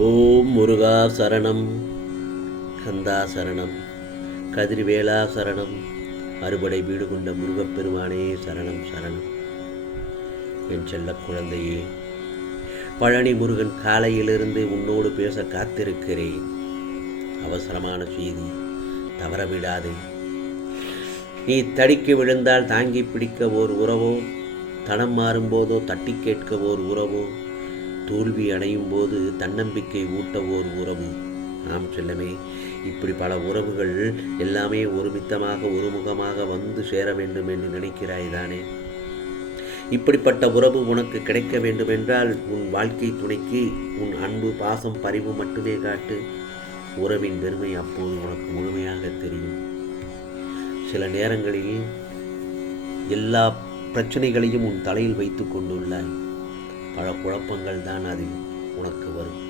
ஓம் முருகா சரணம் கந்தா சரணம் கதிர்வேலா சரணம் அறுபடை வீடு கொண்ட முருகப்பெருமானே சரணம் சரணம். என் செல்ல குழந்தையே பழனி முருகன் காலையிலிருந்து உன்னோடு பேச காத்திருக்கிறேன். அவசரமான செய்தி தவறவிடாதே. நீ தடிக்க விழுந்தால் தாங்கி பிடிக்க ஓர் உறவோ தடம் மாறும்போதோ தட்டி கேட்க ஓர் உறவோ தோல்வி அடையும் போது தன்னம்பிக்கை ஊட்ட ஓர் உறவு. ஆம் செல்லமே இப்படி பல உறவுகள் எல்லாமே ஒருமித்தமாக ஒருமுகமாக வந்து சேர வேண்டும் என்று நினைக்கிறாய் தானே? இப்படிப்பட்ட உறவு உனக்கு கிடைக்க வேண்டுமென்றால் உன் வாழ்க்கை துணைக்கு உன் அன்பு பாசம் பரிவு மட்டுமே காட்டு. உறவின் பெருமை அப்போது உனக்கு முழுமையாக தெரியும். சில நேரங்களில் எல்லா பிரச்சனைகளையும் உன் தலையில் வைத்து கொண்டுள்ளாய். பல குழப்பங்கள் தான் அதில் உனக்கு வரும்.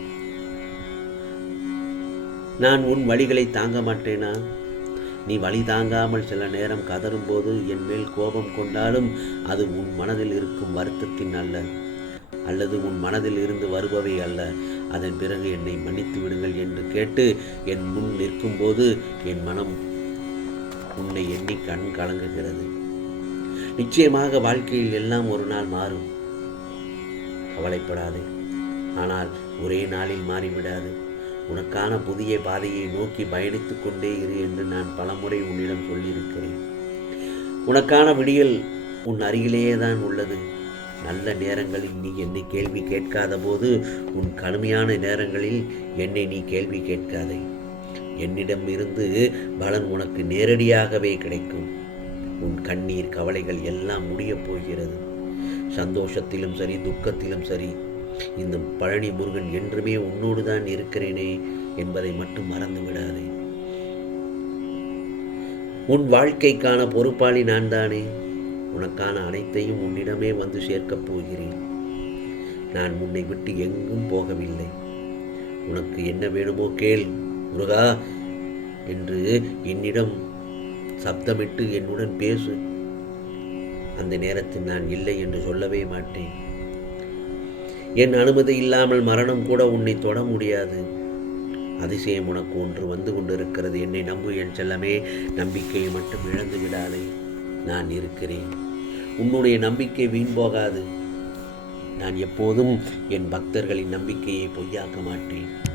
நான் உன் வழிகளை தாங்க மாட்டேனா? நீ வழி தாங்காமல் சில நேரம் கதறும்போது என் மேல் கோபம் கொண்டாலும் அது உன் மனதில் இருக்கும் வருத்தத்தின் அல்ல. அல்லது உன் மனதில் இருந்து வருபவை அல்ல. அதன் பிறகு என்னை மன்னித்து விடுங்கள் என்று கேட்டு என் முன் நிற்கும்போது என் மனம் உன்னை எண்ணி கண் கலங்குகிறது. நிச்சயமாக வாழ்க்கையில் எல்லாம் ஒரு நாள் மாறும். கவலைப்படாதே. ஆனால் ஒரே நாளில் மாறிவிடாது. உனக்கான புதிய பாதையை நோக்கி பயணித்து கொண்டே இரு என்று நான் பலமுறை உன்னிடம் சொல்லியிருக்கிறேன். உனக்கான விடியல் உன் அருகிலேயே தான் உள்ளது. நல்ல நேரங்களில் நீ என்னை கேள்வி கேட்காத போது உன் கடுமையான நேரங்களில் என்னை நீ கேள்வி கேட்காதே. என்னிடம் இருந்து பலன் உனக்கு நேரடியாகவே கிடைக்கும். உன் கண்ணீர் கவலைகள் எல்லாம் முடியப் போகிறது. சந்தோஷத்திலும் சரி துக்கத்திலும் சரி இந்த பழனி முருகன் என்றுமே உன்னோடு தான் இருக்கிறேனே என்பதை மட்டும் மறந்து விடாதே உன் வாழ்க்கைக்கான பொறுப்பாளி நான் தானே உனக்கான அனைத்தையும் உன்னிடமே வந்து சேர்க்கப் போகிறேன். நான் உன்னை விட்டு எங்கும் போகவில்லை. உனக்கு என்ன வேணுமோ கேள் முருகா என்று என்னிடம் சப்தமிட்டு என்னுடன் பேசு. அந்த நேரத்தில் நான் இல்லை என்று சொல்லவே மாட்டேன். என் அனுமதி இல்லாமல் மரணம் கூட உன்னை தொட முடியாது. அதிசயம் உனக்கு ஒன்று வந்து கொண்டிருக்கிறது. என்னை நம்பு என் செல்லமே. நம்பிக்கையை மட்டும் இழந்து விடாதே. நான் இருக்கிறேன். உன்னுடைய நம்பிக்கை வீண் போகாது. நான் எப்போதும் என் பக்தர்களின் நம்பிக்கையை பொய்யாக்க மாட்டேன்.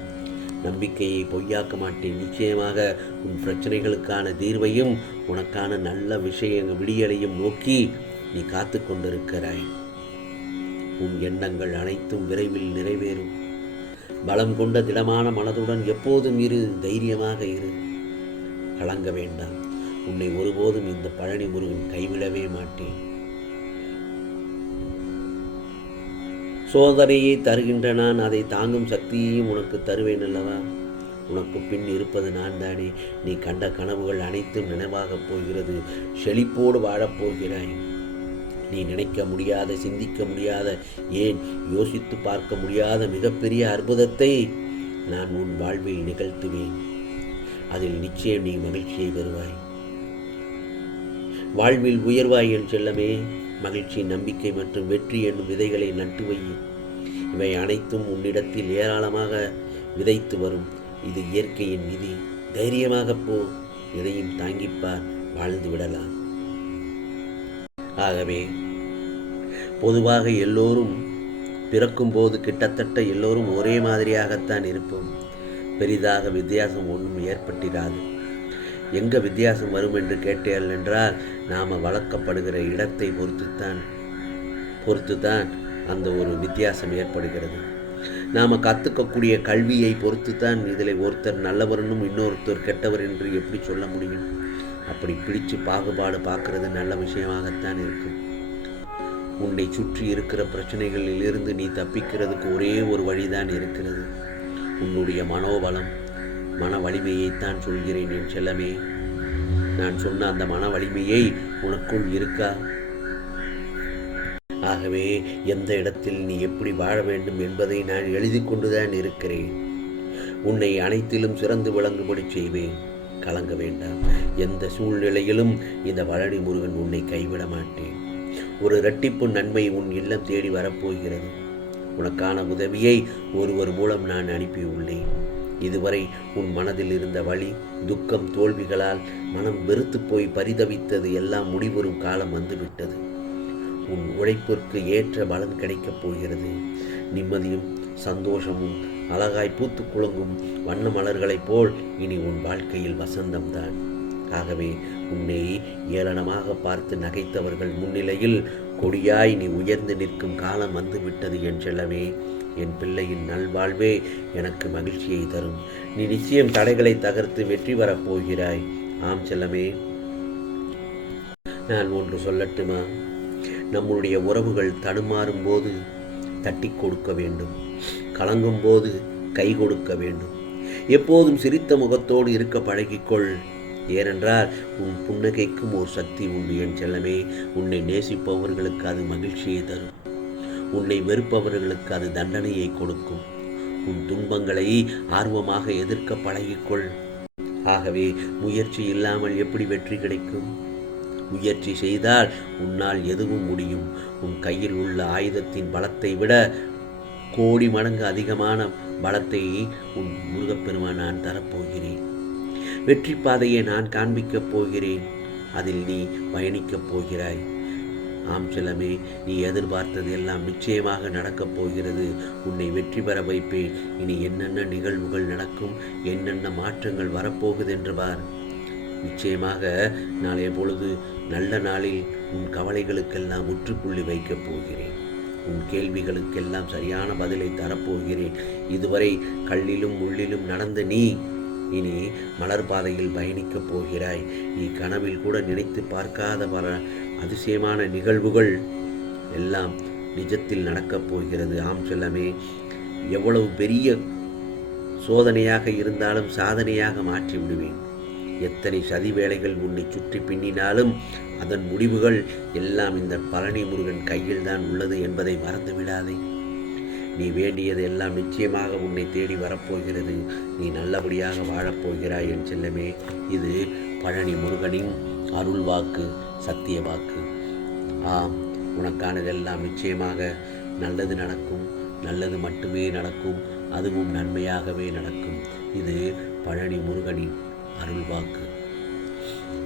நம்பிக்கையை பொய்யாக்க மாட்டேன். நிச்சயமாக உன் பிரச்சனைகளுக்கான தீர்வையும் உனக்கான நல்ல விஷய விடியலையும் நோக்கி நீ காத்து கொண்டிருக்கிறாய் உன் எண்ணங்கள் அனைத்தும் விரைவில் நிறைவேறும். பலம் கொண்ட திடமான மனதுடன் எப்போதும் இரு தைரியமாக இரு. கலங்க வேண்டாம். உன்னை ஒருபோதும் இந்த பழனி முருகன் கைவிடவே மாட்டேன். சோதனையை தருகின்ற நான் அதை தாங்கும் சக்தியையும் உனக்கு தருவேன் அல்லவா? உனக்கு பின் இருப்பது நான் தானே நீ கண்ட கனவுகள் அனைத்தும் நினைவாகப் போகிறது. செழிப்போடு வாழப்போகிறாய் நீ நினைக்க முடியாத சிந்திக்க முடியாத ஏன் யோசித்து பார்க்க முடியாத மிகப்பெரிய அற்புதத்தை நான் உன் வாழ்வில் நிகழ்த்துவேன். அதில் நிச்சயம் நீ மகிழ்ச்சியை பெறுவாய். வாழ்வில் உயர்வாய் என் செல்லமே மகிழ்ச்சி நம்பிக்கை மற்றும் வெற்றி என்னும் விதைகளை நட்டு வை. இவை அனைத்தும் உன்னிடத்தில் ஏராளமாக விதைத்து வரும். இது இயற்கையின் விதி தைரியமாக போ எதையும் தாங்கிப்பார் வாழ்ந்து விடலாம். ஆகவே பொதுவாக எல்லோரும் பிறக்கும்போது கிட்டத்தட்ட எல்லோரும் ஒரே மாதிரியாகத்தான் இருப்போம். பெரிதாக வித்தியாசம் ஒன்றும் ஏற்பட்டிராது. எங்கே வித்தியாசம் வரும் என்று கேட்டேன் என்றால் நாம் வளர்க்கப்படுகிற இடத்தை பொறுத்துத்தான் பொறுத்துதான் அந்த ஒரு வித்தியாசம் ஏற்படுகிறது. நாம் கற்றுக்கக்கூடிய கல்வியை பொறுத்துத்தான் இதில் ஒருத்தர் நல்லவரனும் இன்னொருத்தர் கெட்டவர் என்று எப்படி சொல்ல முடியும்? அப்படி பிடிச்சு பாகுபாடு பார்க்கறது நல்ல விஷயமாகத்தான் இருக்கும். உன்னை சுற்றி இருக்கிற பிரச்சனைகளில் இருந்து நீ தப்பிக்கிறதுக்கு ஒரே ஒரு வழிதான் இருக்கிறது. உன்னுடைய மனோபலம் மன வலிமையைத்தான் சொல்கிறேன் என் செல்லமே. நான் சொன்ன அந்த மன வலிமையை உனக்குள் இருக்கா? ஆகவே எந்த இடத்தில் நீ எப்படி வாழ வேண்டும் என்பதை நான் எழுதி கொண்டுதான் இருக்கிறேன். உன்னை அனைத்திலும் சிறந்து விளங்கும்படி செய்வேன். கலங்க வேண்டாம். எந்த சூழ்நிலையிலும் இந்த வளனி முருகன் உன்னை கைவிட மாட்டேன். ஒரு இரட்டிப்பு நன்மை உன் இல்லம் தேடி வரப்போகிறது. உனக்கான உதவியை ஒருவர் மூலம் நான் அனுப்பியுள்ளேன். இதுவரை உன் மனதில் இருந்த வழி துக்கம் தோல்விகளால் மனம் வெறுத்து போய் பரிதவித்தது எல்லாம் முடிவரும் காலம் வந்துவிட்டது. உன் உழைப்பிற்கு ஏற்ற பலன் கிடைக்கப் போகிறது. நிம்மதியும் சந்தோஷமும் அழகாய் பூத்து குலுங்கும் வண்ண மலர்களைப் போல் இனி உன் வாழ்க்கையில் வசந்தம்தான். ஆகவே உன்னை ஏளனமாக பார்த்து நகைத்தவர்கள் முன்னிலையில் கொடியாய் நீ உயர்ந்து நிற்கும் காலம் வந்துவிட்டது என் செல்லவே என் பிள்ளையின் நல்வாழ்வே எனக்கு மகிழ்ச்சியை தரும். நீ நிச்சயம் தடைகளை தகர்த்து வெற்றி வரப் போகிறாய். ஆம் செல்லமே. நான் ஒன்று சொல்லட்டுமா? நம்முடைய உறவுகள் தடுமாறும் போது தட்டி கொடுக்க வேண்டும். கலங்கும் போது கை கொடுக்க வேண்டும். எப்போதும் சிரித்த முகத்தோடு இருக்க பழகிக்கொள். ஏனென்றால் உன் புன்னகைக்கும் ஒரு சக்தி உண்டு என் செல்லமே. உன்னை நேசிப்பவர்களுக்கு அது மகிழ்ச்சியை தரும். உன்னை வெறுப்பவர்களுக்கு அது தண்டனையை கொடுக்கும். உன் துன்பங்களை ஆர்வமாக எதிர்க்க பழகிக்கொள். ஆகவே முயற்சி இல்லாமல் எப்படி வெற்றி கிடைக்கும்? முயற்சி செய்தால் உன்னால் எதுவும் முடியும். உன் கையில் உள்ள ஆயுதத்தின் பலத்தை விட கோடி மடங்கு அதிகமான பலத்தை உன் முருகப்பெருமான் நான் தரப்போகிறேன். வெற்றி பாதையை நான் காண்பிக்கப் போகிறேன். அதில் நீ பயணிக்கப் போகிறாய். ஆம் செல்லமே நீ எதிர்பார்த்தது எல்லாம் நிச்சயமாக நடக்கப் போகிறது. உன்னை வெற்றி பெற வைப்பேன். இனி என்னென்ன நிகழ்வுகள் நடக்கும் என்னென்ன மாற்றங்கள் வரப்போகுது என்று பார். நிச்சயமாக நாளைய பொழுது நல்ல நாளில் உன் கவலைகளுக்கெல்லாம் முற்றுப்புள்ளி வைக்கப் போகிறேன். உன் கேள்விகளுக்கெல்லாம் சரியான பதிலை தரப்போகிறேன். இதுவரை கல்லிலும் உள்ளிலும் நடந்த நீ இனி மலர் பாதையில் பயணிக்கப் போகிறாய். நீ கனவில் கூட நினைத்து பார்க்காத பல அதிசயமான நிகழ்வுகள் எல்லாம் நிஜத்தில் நடக்கப் போகிறது. ஆம் செல்லமே எவ்வளவு பெரிய சோதனையாக இருந்தாலும் சாதனையாக மாற்றி விடுவேன் எத்தனை சதி வேலைகள் உன்னை சுற்றி பின்னினாலும் அதன் முடிவுகள் எல்லாம் இந்த பழனி முருகன் கையில் தான் உள்ளது என்பதை மறந்து விடாதே நீ வேண்டியது எல்லாம் நிச்சயமாக உன்னை தேடி வரப்போகிறது. நீ நல்லபடியாக வாழப்போகிறாய் என் செல்லமே. இது பழனி முருகனின் அருள் வாக்கு சத்திய வாக்கு. ஆம் உனக்கானதெல்லாம் நிச்சயமாக நல்லது நடக்கும். நல்லது மட்டுமே நடக்கும். அதுவும் நன்மையாகவே நடக்கும். இது பழனி முருகனின் அருள் வாக்கு.